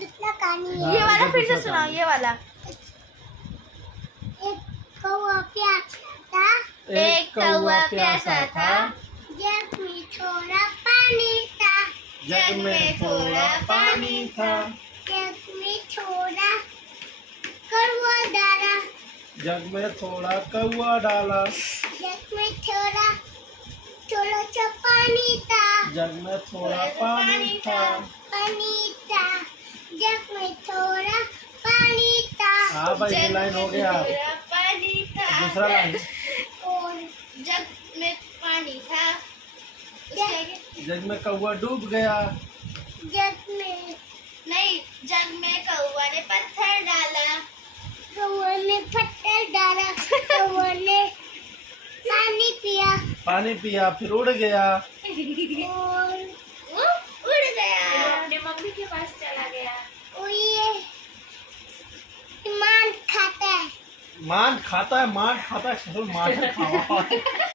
दूसरा कहानी ये वाला फिर से सुनाओ, ये वाला। एक कौवा प्यासा था, एक कौवा प्यासा था, जग में थोड़ा पानी था, जग में थोड़ा पानी था, जग में थोड़ा कौवा डाला, जग में थोड़ा कौवा डाला, जग में थोड़ा थोड़ा सा पानी था, जग में थोड़ा पानी था। पानी था, जग में थोड़ा पानी था, हाँ भाई, ये लाइन हो गया। थोड़ा पानी था, दूसरा लाइन, और जग में पानी था, उसके आगे जग में कौवा डूब गया, जग में नहीं, जग में कौवा ने पत्थर डाला, कौवा ने पत्थर डाला, कौवा ने पानी पिया पानी पिया, फिर उड़ गया, और वो उड़ गया, अपने मम्मी के पास चला गया। ये मान खाता है। मान खाता है, मान खाता है, मार खावा